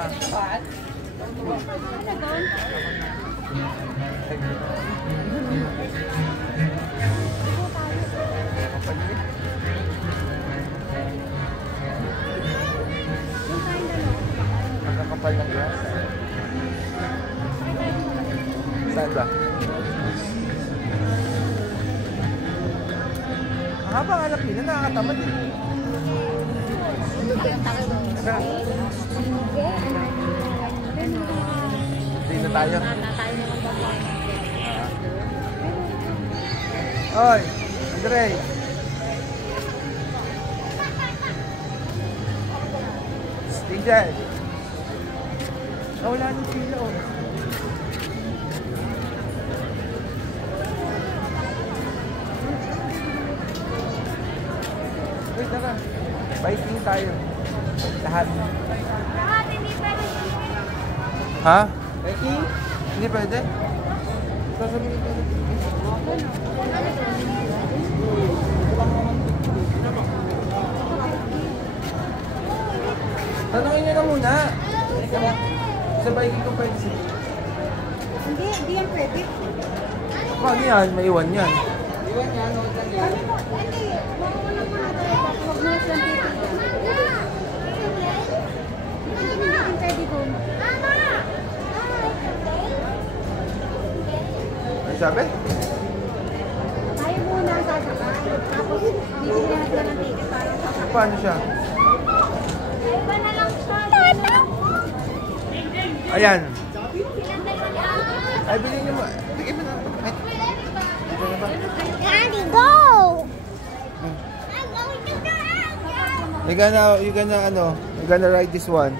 What? Kapal ng grass. Saan ba? Ang haba nga lang pila, nakakatamad eh. Hindi na tayo. Oy, Andre. Angel. Wala nang pila oh. Wait na ka. Biking tayo. Lahat. Lahat hindi pwede. Ha? Biking? Hindi pwede? Sasabihin ko. Tanungin nyo na muna. Sa biking ko pwede siya. Hindi yan pwede. Paano yan? May iwan yan. Iwan yan, huwag lang yan. Hindi, mauna muna tayo. Huwag mo lang titignan. Hindi natin pwede doon. Ano sabi? Tayo muna ang sasakay. Tapos, bibigyan natin ng ticket para sasakay. Paano siya? Iba na lang siya. Ayan. Pinandal Ay, bilhin nyo mo. Bigay mo na. Ay. Ito na ba? Daddy, go! You're gonna ride this one.